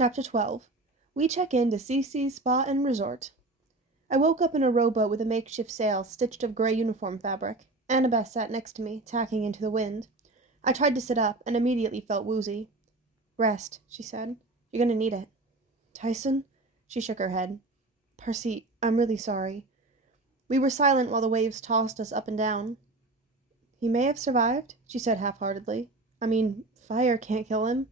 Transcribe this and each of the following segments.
Chapter 12. We check in to Cece's Spa and Resort. I woke up in a rowboat with a makeshift sail stitched of gray uniform fabric. Annabeth sat next to me, tacking into the wind. I tried to sit up and immediately felt woozy. "Rest," she said. "You're going to need it." "Tyson?" She shook her head. "Percy, I'm really sorry." We were silent while the waves tossed us up and down. "He may have survived," she said half-heartedly. "I mean, fire can't kill him."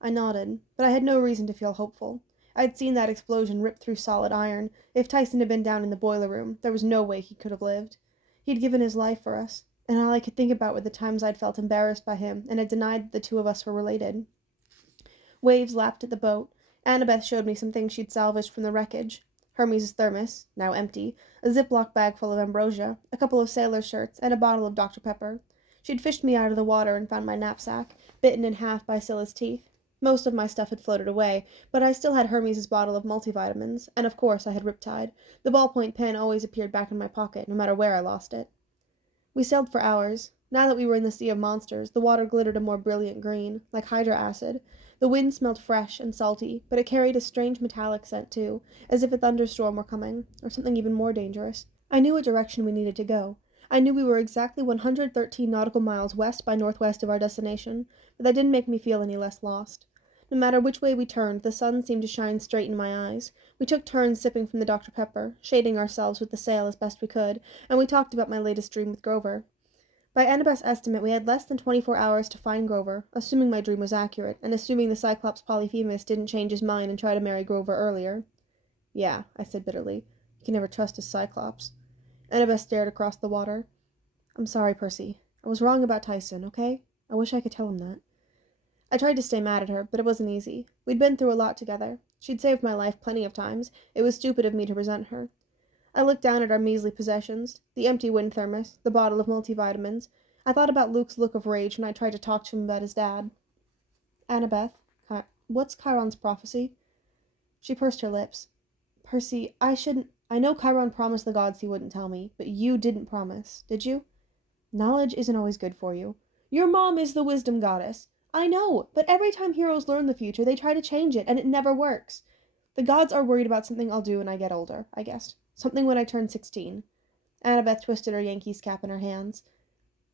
I nodded, but I had no reason to feel hopeful. I had seen that explosion rip through solid iron. If Tyson had been down in the boiler room, there was no way he could have lived. He'd given his life for us, and all I could think about were the times I'd felt embarrassed by him and had denied that the two of us were related. Waves lapped at the boat. Annabeth showed me some things she'd salvaged from the wreckage. Hermes' thermos, now empty, a Ziploc bag full of ambrosia, a couple of sailor shirts, and a bottle of Dr. Pepper. She'd fished me out of the water and found my knapsack, bitten in half by Scylla's teeth. Most of my stuff had floated away, but I still had Hermes' bottle of multivitamins, and of course I had Riptide. The ballpoint pen always appeared back in my pocket, no matter where I lost it. We sailed for hours. Now that we were in the sea of monsters, the water glittered a more brilliant green, like hydra acid. The wind smelled fresh and salty, but it carried a strange metallic scent too, as if a thunderstorm were coming, or something even more dangerous. I knew what direction we needed to go. I knew we were exactly 113 nautical miles west by northwest of our destination, but that didn't make me feel any less lost. No matter which way we turned, the sun seemed to shine straight in my eyes. We took turns sipping from the Dr. Pepper, shading ourselves with the sail as best we could, and we talked about my latest dream with Grover. By Annabeth's estimate, we had less than 24 hours to find Grover, assuming my dream was accurate, and assuming the Cyclops Polyphemus didn't change his mind and try to marry Grover earlier. "Yeah," I said bitterly. "You can never trust a Cyclops." Annabeth stared across the water. "I'm sorry, Percy. I was wrong about Tyson, okay? I wish I could tell him that." I tried to stay mad at her, but it wasn't easy. We'd been through a lot together. She'd saved my life plenty of times. It was stupid of me to resent her. I looked down at our measly possessions, the empty wind thermos, the bottle of multivitamins. I thought about Luke's look of rage when I tried to talk to him about his dad. "Annabeth, what's Chiron's prophecy?" She pursed her lips. "Percy, I know Chiron promised the gods he wouldn't tell me, but you didn't promise, did you? Knowledge isn't always good for you. Your mom is the wisdom goddess. I know, but every time heroes learn the future, they try to change it, and it never works. The gods are worried about something I'll do when I get older, I guess. Something when I turn 16. Annabeth twisted her Yankees cap in her hands.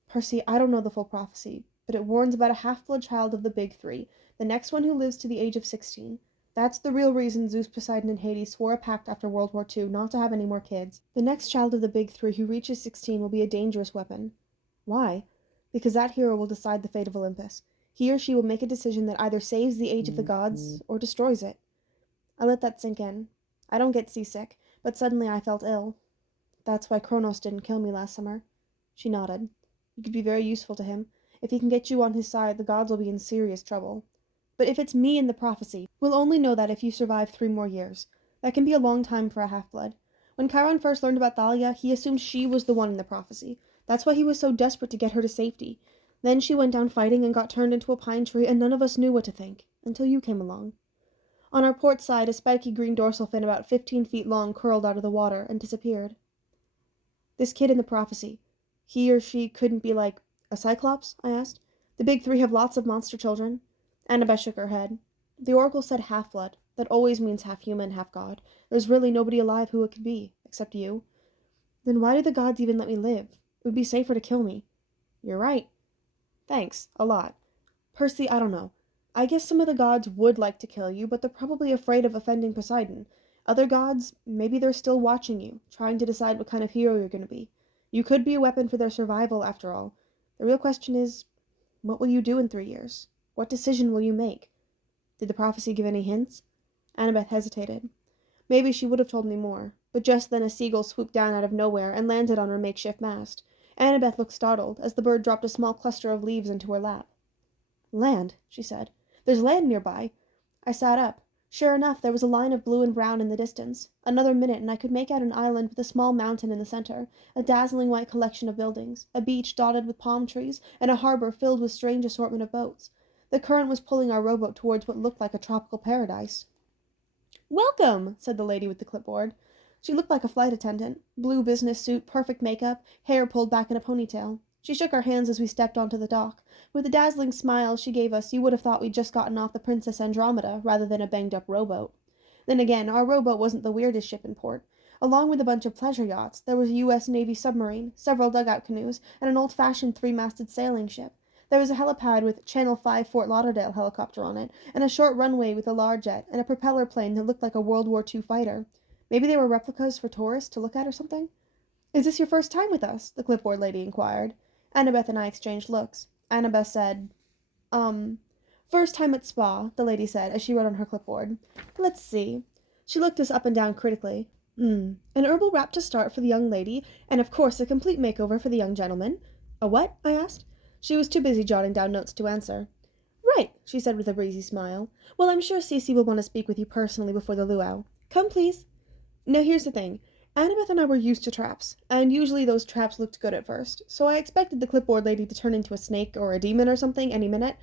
"Percy, I don't know the full prophecy, but it warns about a half-blood child of the big three, the next one who lives to the age of 16. That's the real reason Zeus, Poseidon, and Hades swore a pact after World War II not to have any more kids. The next child of the big three who reaches 16 will be a dangerous weapon. Why? Because that hero will decide the fate of Olympus. He or she will make a decision that either saves the age of the gods or destroys it." I let that sink in. I don't get seasick, but suddenly I felt ill. "That's why Kronos didn't kill me last summer." She nodded. "You could be very useful to him. If he can get you on his side, the gods will be in serious trouble. But if it's me in the prophecy, we'll only know that if you survive 3 more years. That can be a long time for a half-blood. When Chiron first learned about Thalia, he assumed she was the one in the prophecy. That's why he was so desperate to get her to safety. Then she went down fighting and got turned into a pine tree, and none of us knew what to think, until you came along." On our port side, a spiky green dorsal fin about 15 feet long curled out of the water and disappeared. "This kid in the prophecy, he or she couldn't be like a Cyclops?" I asked. "The big three have lots of monster children." Annabeth shook her head. "The oracle said half-blood. That always means half human, half god. There's really nobody alive who it could be, except you." "Then why do the gods even let me live? It would be safer to kill me." "You're right." "Thanks. A lot. Percy, I don't know. I guess some of the gods would like to kill you, but they're probably afraid of offending Poseidon. Other gods, maybe they're still watching you, trying to decide what kind of hero you're going to be. You could be a weapon for their survival, after all. The real question is, what will you do in 3 years? What decision will you make?" "Did the prophecy give any hints?" Annabeth hesitated. Maybe she would have told me more, but just then a seagull swooped down out of nowhere and landed on her makeshift mast. Annabeth looked startled as the bird dropped a small cluster of leaves into her lap. "Land," she said. "There's land nearby." I sat up. Sure enough, there was a line of blue and brown in the distance. Another minute and I could make out an island with a small mountain in the center, a dazzling white collection of buildings, a beach dotted with palm trees, and a harbor filled with strange assortment of boats. The current was pulling our rowboat towards what looked like a tropical paradise. "Welcome," said the lady with the clipboard. She looked like a flight attendant. Blue business suit, perfect makeup, hair pulled back in a ponytail. She shook our hands as we stepped onto the dock. With the dazzling smile she gave us, you would have thought we'd just gotten off the Princess Andromeda rather than a banged-up rowboat. Then again, our rowboat wasn't the weirdest ship in port. Along with a bunch of pleasure yachts, there was a U.S. Navy submarine, several dugout canoes, and an old-fashioned three-masted sailing ship. There was a helipad with Channel 5 Fort Lauderdale helicopter on it, and a short runway with a large jet, and a propeller plane that looked like a World War II fighter. Maybe they were replicas for tourists to look at or something? "Is this your first time with us?" the clipboard lady inquired. Annabeth and I exchanged looks. Annabeth said, "First time at Spa," the lady said as she wrote on her clipboard. "Let's see." She looked us up and down critically. An herbal wrap to start for the young lady, and of course a complete makeover for the young gentleman." "A what?" I asked. She was too busy jotting down notes to answer. "Right," she said with a breezy smile. "Well, I'm sure Cece will want to speak with you personally before the luau. Come, please." Now here's the thing. Annabeth and I were used to traps, and usually those traps looked good at first, so I expected the clipboard lady to turn into a snake or a demon or something any minute.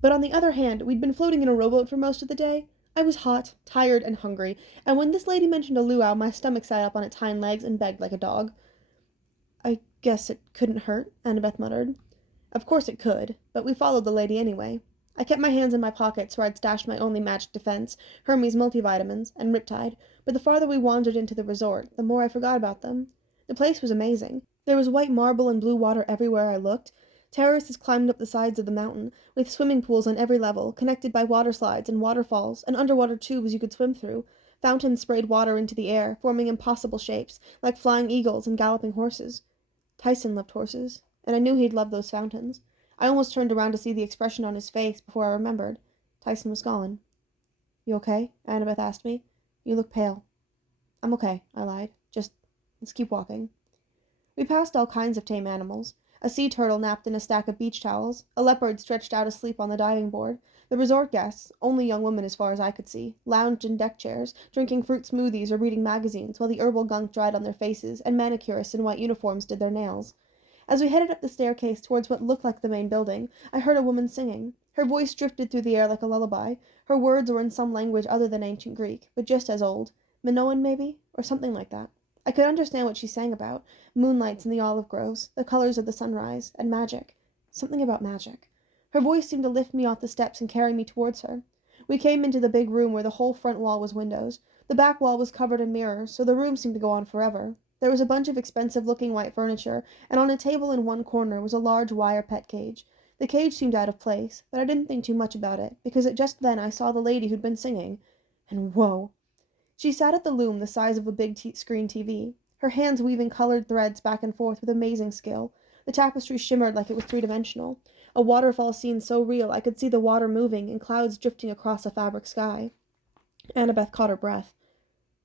But on the other hand, we'd been floating in a rowboat for most of the day. I was hot, tired, and hungry, and when this lady mentioned a luau, my stomach sat up on its hind legs and begged like a dog. "I guess it couldn't hurt," Annabeth muttered. Of course it could, but we followed the lady anyway. I kept my hands in my pockets where I'd stashed my only magic defense, Hermes multivitamins, and Riptide, but the farther we wandered into the resort, the more I forgot about them. The place was amazing. There was white marble and blue water everywhere I looked. Terraces climbed up the sides of the mountain, with swimming pools on every level, connected by water slides and waterfalls, and underwater tubes you could swim through. Fountains sprayed water into the air, forming impossible shapes, like flying eagles and galloping horses. Tyson loved horses, and I knew he'd love those fountains. I almost turned around to see the expression on his face before I remembered. Tyson was gone. "You okay?" Annabeth asked me. "You look pale." "I'm okay," I lied. "Just, let's keep walking." We passed all kinds of tame animals. A sea turtle napped in a stack of beach towels. A leopard stretched out asleep on the diving board. The resort guests, only young women as far as I could see, lounged in deck chairs, drinking fruit smoothies or reading magazines while the herbal gunk dried on their faces and manicurists in white uniforms did their nails. As we headed up the staircase towards what looked like the main building, I heard a woman singing. Her voice drifted through the air like a lullaby. Her words were in some language other than ancient Greek, but just as old. Minoan, maybe? Or something like that. I could understand what she sang about. Moonlights in the olive groves, the colors of the sunrise, and magic. Something about magic. Her voice seemed to lift me off the steps and carry me towards her. We came into the big room where the whole front wall was windows. The back wall was covered in mirrors, so the room seemed to go on forever. There was a bunch of expensive-looking white furniture, and on a table in one corner was a large wire pet cage. The cage seemed out of place, but I didn't think too much about it, because just then I saw the lady who'd been singing. And whoa! She sat at the loom the size of a big screen TV, her hands weaving colored threads back and forth with amazing skill. The tapestry shimmered like it was three-dimensional. A waterfall scene so real I could see the water moving and clouds drifting across a fabric sky. Annabeth caught her breath.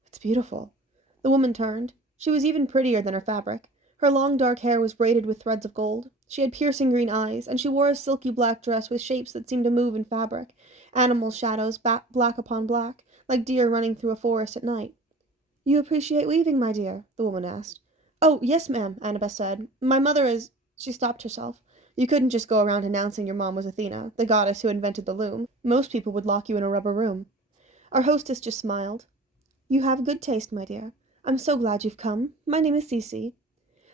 "It's beautiful." The woman turned. She was even prettier than her fabric. Her long dark hair was braided with threads of gold. She had piercing green eyes, and she wore a silky black dress with shapes that seemed to move in fabric. Animal shadows, black upon black, like deer running through a forest at night. "You appreciate weaving, my dear?" the woman asked. "Oh, yes, ma'am," Annabeth said. "My mother is—" She stopped herself. "You couldn't just go around announcing your mom was Athena, the goddess who invented the loom. Most people would lock you in a rubber room." Our hostess just smiled. "You have good taste, my dear. I'm so glad you've come. My name is Cece."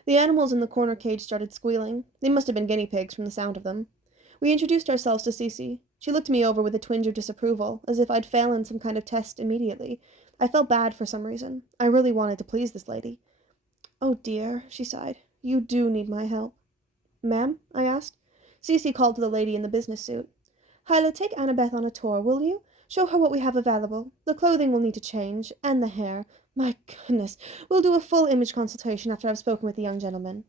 The animals in the corner cage started squealing. They must have been guinea pigs from the sound of them. We introduced ourselves to Cece. She looked me over with a twinge of disapproval, as if I'd failed in some kind of test immediately. I felt bad for some reason. I really wanted to please this lady. "Oh dear," she sighed. "You do need my help." "Ma'am?" I asked. Cece called to the lady in the business suit. "Hyla, take Annabeth on a tour, will you? Show her what we have available. The clothing will need to change, and the hair. My goodness, we'll do a full image consultation after I've spoken with the young gentleman."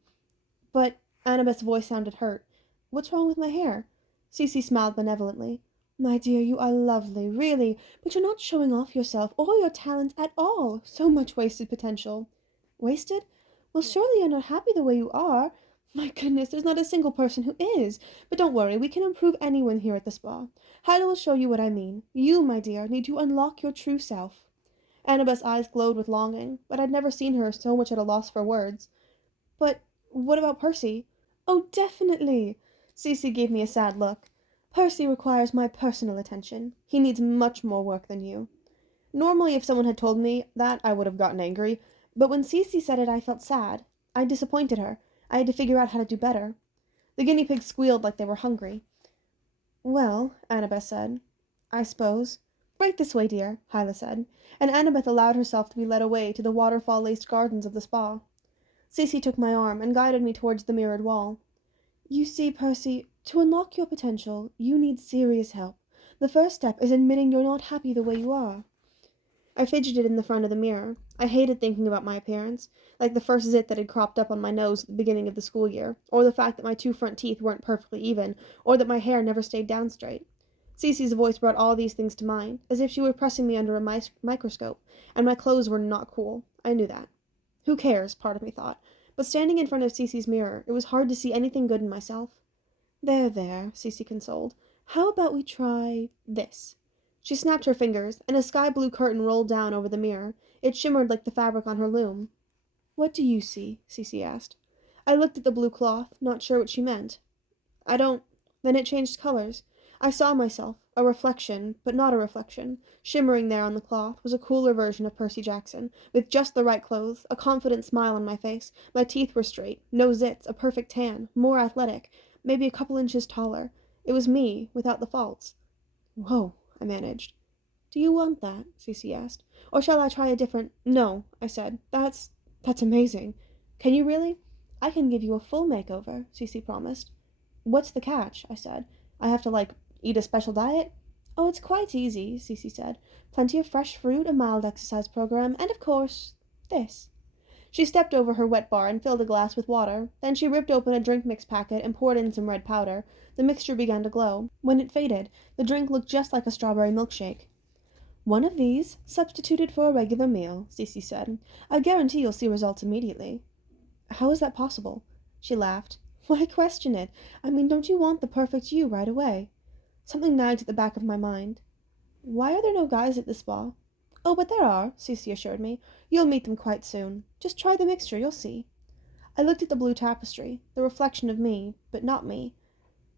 "But—" Annabeth's voice sounded hurt. "What's wrong with my hair?" Cece smiled benevolently. "My dear, you are lovely, really, but you're not showing off yourself or your talents at all. So much wasted potential." "Wasted? Well, surely you're not happy the way you are. My goodness, there's not a single person who is. But don't worry, we can improve anyone here at the spa. Hyla will show you what I mean. You, my dear, need to unlock your true self." Annabeth's eyes glowed with longing, but I'd never seen her so much at a loss for words. "But what about Percy?" "Oh, definitely!" Cece gave me a sad look. "Percy requires my personal attention. He needs much more work than you." Normally, if someone had told me that, I would have gotten angry, but when Cece said it, I felt sad. I disappointed her. I had to figure out how to do better. The guinea pigs squealed like they were hungry. "Well," Annabeth said, "I suppose." "Right this way, dear," Hyla said, and Annabeth allowed herself to be led away to the waterfall-laced gardens of the spa. Cece took my arm and guided me towards the mirrored wall. "You see, Percy, to unlock your potential, you need serious help. The first step is admitting you're not happy the way you are." I fidgeted in the front of the mirror. I hated thinking about my appearance, like the first zit that had cropped up on my nose at the beginning of the school year, or the fact that my 2 front teeth weren't perfectly even, or that my hair never stayed down straight. Cece's voice brought all these things to mind, as if she were pressing me under a microscope, and my clothes were not cool. I knew that. Who cares, part of me thought, but standing in front of Cece's mirror, it was hard to see anything good in myself. "There, there," Cece consoled. "How about we try this?" She snapped her fingers, and a sky-blue curtain rolled down over the mirror. It shimmered like the fabric on her loom. "What do you see?" Cece asked. I looked at the blue cloth, not sure what she meant. "I don't—" Then it changed colors. I saw myself, a reflection, but not a reflection. Shimmering there on the cloth was a cooler version of Percy Jackson, with just the right clothes, a confident smile on my face. My teeth were straight, no zits, a perfect tan, more athletic, maybe a couple inches taller. It was me, without the faults. "Whoa," I managed. "Do you want that?" Cece asked. "Or shall I try a different—" "No," I said. That's amazing." "Can you really?" "I can give you a full makeover," Cece promised. "What's the catch?" I said. "I have to, eat a special diet?" "Oh, it's quite easy," Cece said. "Plenty of fresh fruit, a mild exercise program, and, of course, this." She stepped over her wet bar and filled a glass with water. Then she ripped open a drink mix packet and poured in some red powder. The mixture began to glow. When it faded, the drink looked just like a strawberry milkshake. "One of these, substituted for a regular meal," Cece said. "I guarantee you'll see results immediately." "How is that possible?" She laughed. "Why question it? I mean, don't you want the perfect you right away?" Something nagged at the back of my mind. "Why are there no guys at the spa?" "Oh, but there are," Cece assured me. "You'll meet them quite soon. Just try the mixture, you'll see." I looked at the blue tapestry, the reflection of me, but not me.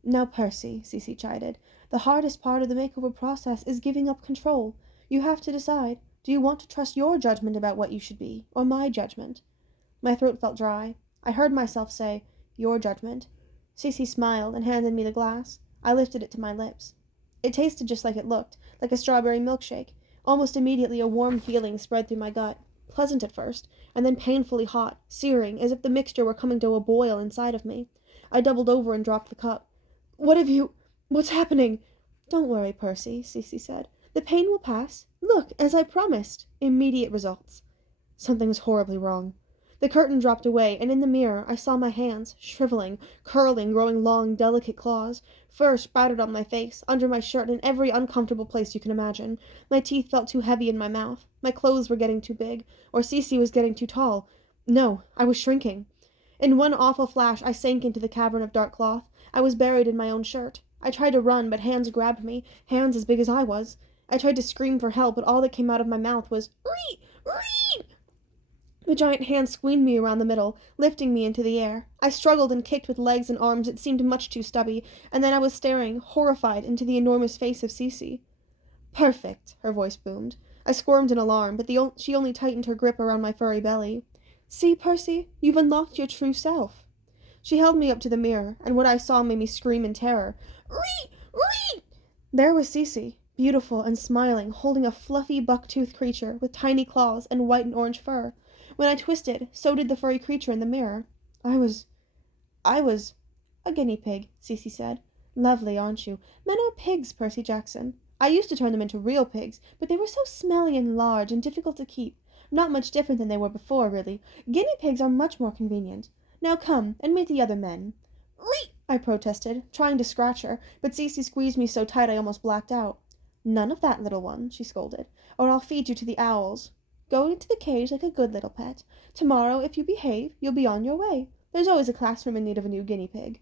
"Now, Percy," Cece chided, "the hardest part of the makeover process is giving up control. You have to decide, do you want to trust your judgment about what you should be, or my judgment?" My throat felt dry. I heard myself say, "Your judgment." Cece smiled and handed me the glass. I lifted it to my lips. It tasted just like it looked, like a strawberry milkshake. Almost immediately a warm feeling spread through my gut, pleasant at first, and then painfully hot, searing, as if the mixture were coming to a boil inside of me. I doubled over and dropped the cup. "What's happening?" "Don't worry, Percy," Cece said. "The pain will pass. Look, as I promised. Immediate results." Something was horribly wrong. The curtain dropped away, and in the mirror I saw my hands, shriveling, curling, growing long, delicate claws. Fur sprouted on my face, under my shirt, in every uncomfortable place you can imagine. My teeth felt too heavy in my mouth. My clothes were getting too big. Or Cece was getting too tall. No, I was shrinking. In one awful flash I sank into the cavern of dark cloth. I was buried in my own shirt. I tried to run, but hands grabbed me, hands as big as I was. I tried to scream for help, but all that came out of my mouth was, "Ree! Ree!" The giant hand squeezed me around the middle, lifting me into the air. I struggled and kicked with legs and arms that seemed much too stubby, and then I was staring, horrified, into the enormous face of Cece. "Perfect," her voice boomed. I squirmed in alarm, but she only tightened her grip around my furry belly. "See, Percy, you've unlocked your true self." She held me up to the mirror, and what I saw made me scream in terror. "Ree! Ree!" There was Cece, beautiful and smiling, holding a fluffy buck-toothed creature with tiny claws and white and orange fur. When I twisted, so did the furry creature in the mirror. I was a guinea pig, Cece said. "Lovely, aren't you? Men are pigs, Percy Jackson. I used to turn them into real pigs, but they were so smelly and large and difficult to keep. Not much different than they were before, really. Guinea pigs are much more convenient. Now come, and meet the other men." "Ree!" I protested, trying to scratch her, but Cece squeezed me so tight I almost blacked out. "None of that, little one," she scolded, "or I'll feed you to the owls. Go into the cage like a good little pet. Tomorrow, if you behave, you'll be on your way. There's always a classroom in need of a new guinea pig."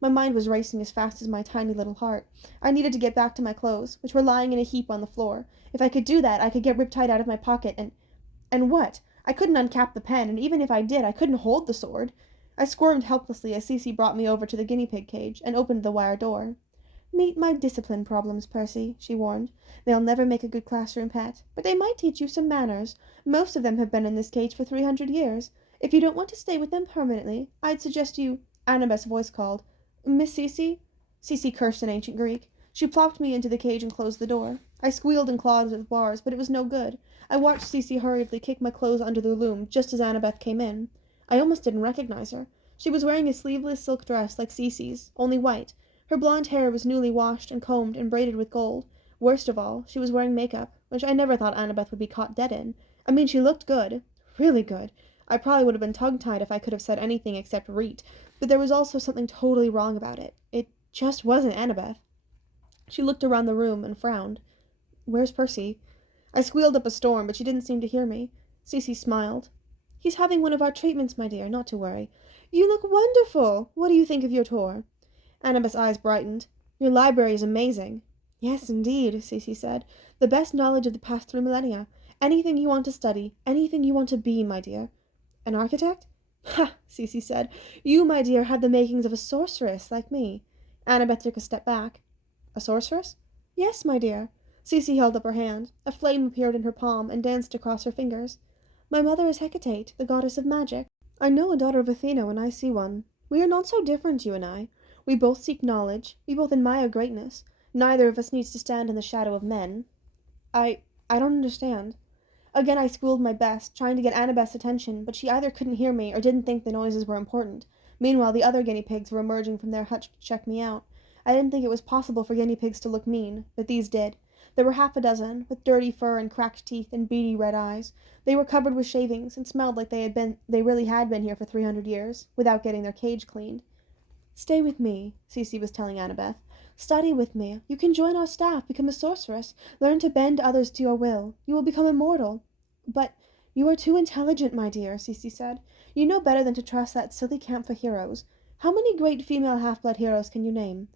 My mind was racing as fast as my tiny little heart. I needed to get back to my clothes, which were lying in a heap on the floor. If I could do that, I could get Riptide out of my pocket and what? I couldn't uncap the pen, and even if I did, I couldn't hold the sword. I squirmed helplessly as Cece brought me over to the guinea pig cage and opened the wire door. "Meet my discipline problems, Percy," she warned. "They'll never make a good classroom pet, but they might teach you some manners. Most of them have been in this cage for 300 years. If you don't want to stay with them permanently, I'd suggest you—" Annabeth's voice called, Miss Cece? Cece cursed in ancient Greek. She plopped me into the cage and closed the door. I squealed and clawed at the bars, but it was no good. I watched Cece hurriedly kick my clothes under the loom just as Annabeth came in. I almost didn't recognize her. She was wearing a sleeveless silk dress like Cece's, only white. Her blonde hair was newly washed and combed and braided with gold. Worst of all, she was wearing makeup, which I never thought Annabeth would be caught dead in. I mean, she looked good. Really good. I probably would have been tongue-tied if I could have said anything except reet, but there was also something totally wrong about it. It just wasn't Annabeth. She looked around the room and frowned. Where's Percy? I squealed up a storm, but she didn't seem to hear me. Cece smiled. He's having one of our treatments, my dear, not to worry. You look wonderful! What do you think of your tour? Annabeth's eyes brightened. Your library is amazing. Yes, indeed, Cece said. The best knowledge of the past 3 millennia. Anything you want to study, anything you want to be, my dear. An architect? Ha, Cece said. You, my dear, had the makings of a sorceress, like me. Annabeth took a step back. A sorceress? Yes, my dear. Cece held up her hand. A flame appeared in her palm and danced across her fingers. My mother is Hecate, the goddess of magic. I know a daughter of Athena when I see one. We are not so different, you and I. We both seek knowledge. We both admire greatness. Neither of us needs to stand in the shadow of men. I don't understand. Again I squealed my best, trying to get Annabeth's attention, but she either couldn't hear me or didn't think the noises were important. Meanwhile, the other guinea pigs were emerging from their hutch to check me out. I didn't think it was possible for guinea pigs to look mean, but these did. There were half a dozen, with dirty fur and cracked teeth and beady red eyes. They were covered with shavings and smelled like they really had been here for 300 years, without getting their cage cleaned. Stay with me, Cece was telling Annabeth. Study with me. You can join our staff, become a sorceress, learn to bend others to your will. You will become immortal. But you are too intelligent, my dear, Cece said. You know better than to trust that silly camp for heroes. How many great female half-blood heroes can you name?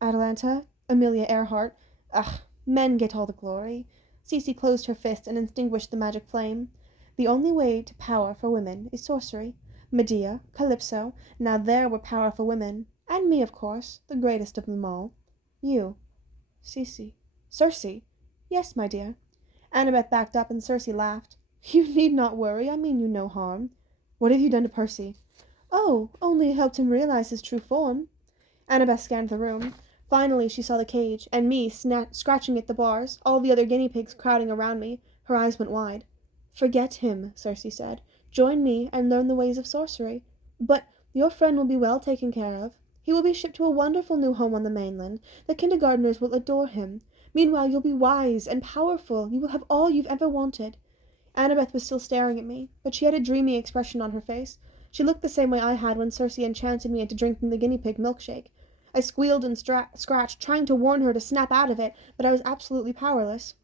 Atalanta? Amelia Earhart? Ugh, men get all the glory. Cece closed her fist and extinguished the magic flame. The only way to power for women is sorcery. Medea, Calypso, now there were powerful women. And me, of course, the greatest of them all. You. Cece. Circe. Yes, my dear. Annabeth backed up and Circe laughed. You need not worry, I mean you no harm. What have you done to Percy? Oh, only helped him realize his true form. Annabeth scanned the room. Finally she saw the cage, and me scratching at the bars, all the other guinea pigs crowding around me. Her eyes went wide. Forget him, Circe said. Join me and learn the ways of sorcery. But your friend will be well taken care of. He will be shipped to a wonderful new home on the mainland. The kindergartners will adore him. Meanwhile, you'll be wise and powerful. You will have all you've ever wanted. Annabeth was still staring at me, but she had a dreamy expression on her face. She looked the same way I had when Circe enchanted me into drinking the guinea pig milkshake. I squealed and scratched, trying to warn her to snap out of it, but I was absolutely powerless.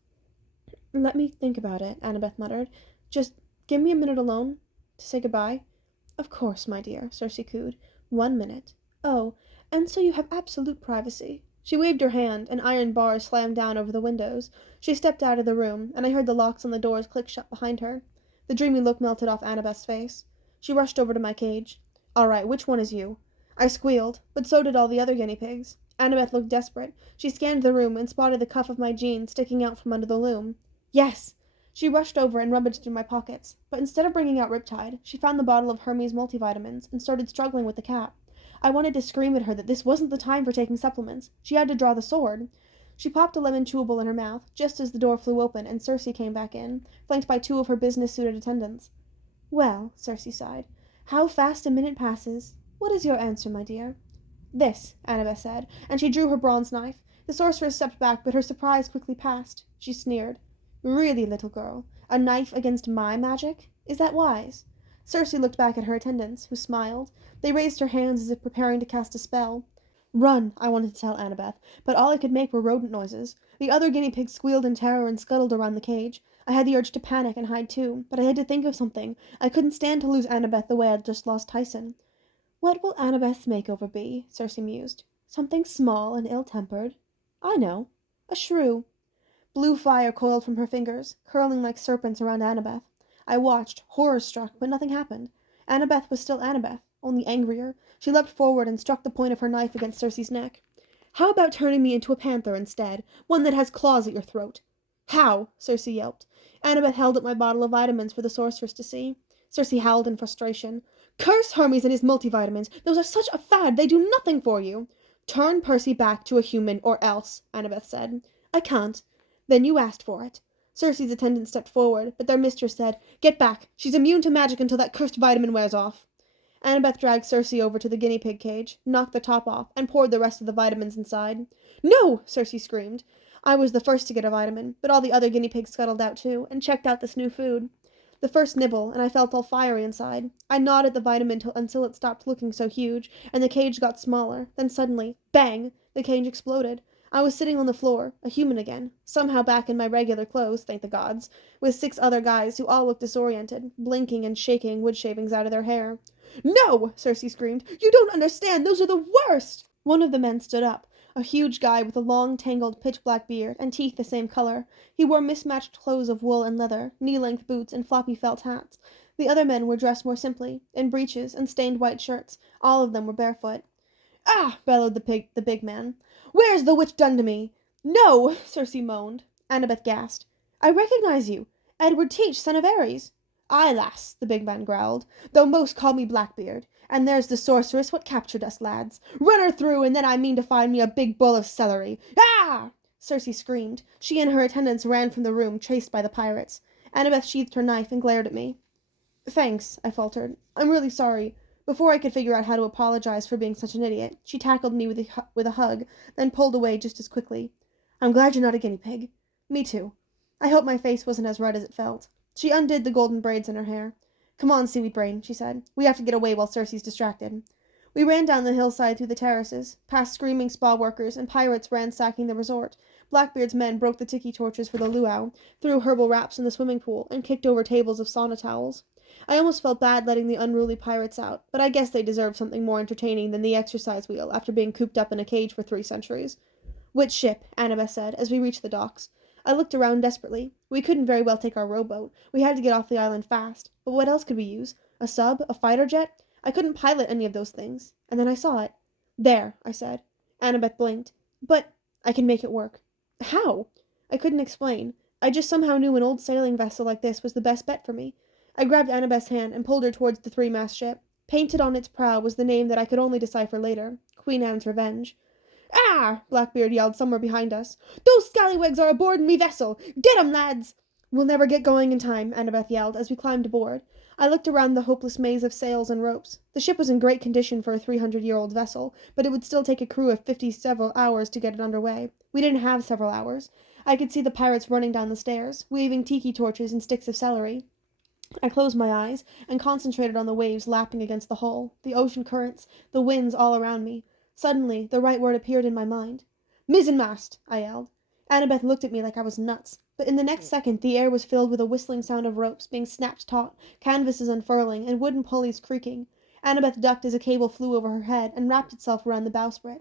Let me think about it, Annabeth muttered. Just give me a minute alone to say goodbye. Of course, my dear, Circe cooed. 1 minute. Oh, and so you have absolute privacy. She waved her hand, and iron bars slammed down over the windows. She stepped out of the room, and I heard the locks on the doors click shut behind her. The dreamy look melted off Annabeth's face. She rushed over to my cage. All right, which one is you? I squealed, but so did all the other guinea pigs. Annabeth looked desperate. She scanned the room and spotted the cuff of my jeans sticking out from under the loom. Yes! She rushed over and rummaged through my pockets, but instead of bringing out Riptide, she found the bottle of Hermes multivitamins and started struggling with the cap. I wanted to scream at her that this wasn't the time for taking supplements. She had to draw the sword. She popped a lemon chewable in her mouth, just as the door flew open and Circe came back in, flanked by 2 of her business-suited attendants. Well, Circe sighed, how fast a minute passes. What is your answer, my dear? This, Annabeth said, and she drew her bronze knife. The sorceress stepped back, but her surprise quickly passed. She sneered. Really, little girl, a knife against my magic? Is that wise? Circe looked back at her attendants, who smiled. They raised her hands as if preparing to cast a spell. Run, I wanted to tell Annabeth, but all I could make were rodent noises. The other guinea pigs squealed in terror and scuttled around the cage. I had the urge to panic and hide too, but I had to think of something. I couldn't stand to lose Annabeth the way I'd just lost Tyson. What will Annabeth's makeover be? Circe mused. Something small and ill-tempered. I know. A shrew. Blue fire coiled from her fingers, curling like serpents around Annabeth. I watched, horror-struck, but nothing happened. Annabeth was still Annabeth, only angrier. She leapt forward and struck the point of her knife against Circe's neck. How about turning me into a panther instead, one that has claws at your throat? How? Circe yelped. Annabeth held up my bottle of vitamins for the sorceress to see. Circe howled in frustration. Curse Hermes and his multivitamins. Those are such a fad. They do nothing for you. Turn Percy back to a human or else, Annabeth said. I can't. Then you asked for it. Circe's attendant stepped forward, but their mistress said, Get back. She's immune to magic until that cursed vitamin wears off. Annabeth dragged Circe over to the guinea pig cage, knocked the top off, and poured the rest of the vitamins inside. No! Circe screamed. I was the first to get a vitamin, but all the other guinea pigs scuttled out too, and checked out this new food. The first nibble, and I felt all fiery inside. I gnawed at the vitamin until it stopped looking so huge, and the cage got smaller. Then suddenly, bang! The cage exploded. I was sitting on the floor, a human again, somehow back in my regular clothes, thank the gods, with 6 other guys who all looked disoriented, blinking and shaking wood shavings out of their hair. No! Circe screamed. You don't understand! Those are the worst! One of the men stood up, a huge guy with a long, tangled, pitch-black beard and teeth the same color. He wore mismatched clothes of wool and leather, knee-length boots, and floppy felt hats. The other men were dressed more simply, in breeches and stained white shirts. All of them were barefoot. Ah! Bellowed the big man. Where's the witch done to me? No! Circe moaned. Annabeth gasped. I recognize you. Edward Teach, son of Ares. Aye, lass, the big man growled, though most call me Blackbeard. And there's the sorceress what captured us, lads. Run her through, and then I mean to find me a big bowl of celery. Ah! Circe screamed. She and her attendants ran from the room, chased by the pirates. Annabeth sheathed her knife and glared at me. Thanks, I faltered. I'm really sorry. Before I could figure out how to apologize for being such an idiot, she tackled me with a hug, then pulled away just as quickly. I'm glad you're not a guinea pig. Me too. I hope my face wasn't as red as it felt. She undid the golden braids in her hair. Come on, seaweed brain, she said. We have to get away while Circe's distracted. We ran down the hillside through the terraces, past screaming spa workers and pirates ransacking the resort. Blackbeard's men broke the tiki torches for the luau, threw herbal wraps in the swimming pool, and kicked over tables of sauna towels. I almost felt bad letting the unruly pirates out, but I guess they deserved something more entertaining than the exercise wheel after being cooped up in a cage for 3 centuries. Which ship? Annabeth said, as we reached the docks. I looked around desperately. We couldn't very well take our rowboat. We had to get off the island fast. But what else could we use? A sub? A fighter jet? I couldn't pilot any of those things. And then I saw it. There, I said. Annabeth blinked. But I can make it work. How? I couldn't explain. I just somehow knew an old sailing vessel like this was the best bet for me. I grabbed Annabeth's hand and pulled her towards the 3-mast ship. Painted on its prow was the name that I could only decipher later. Queen Anne's Revenge. Ah! Blackbeard yelled somewhere behind us. Those scallywags are aboard me vessel! Get 'em, lads! We'll never get going in time, Annabeth yelled as we climbed aboard. I looked around the hopeless maze of sails and ropes. The ship was in great condition for a 300-year-old vessel, but it would still take a crew of 50 several hours to get it under way. We didn't have several hours. I could see the pirates running down the stairs, waving tiki torches and sticks of celery. I closed my eyes and concentrated on the waves lapping against the hull, the ocean currents, the winds all around me. Suddenly, the right word appeared in my mind. Mizzenmast! I yelled. Annabeth looked at me like I was nuts, but in the next second the air was filled with a whistling sound of ropes being snapped taut, canvases unfurling, and wooden pulleys creaking. Annabeth ducked as a cable flew over her head and wrapped itself around the bowsprit.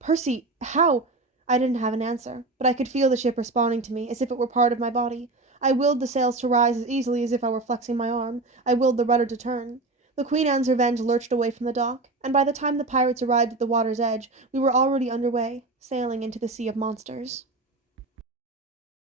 Percy, how? I didn't have an answer, but I could feel the ship responding to me as if it were part of my body. I willed the sails to rise as easily as if I were flexing my arm. I willed the rudder to turn. The Queen Anne's Revenge lurched away from the dock, and by the time the pirates arrived at the water's edge, we were already underway, sailing into the sea of monsters.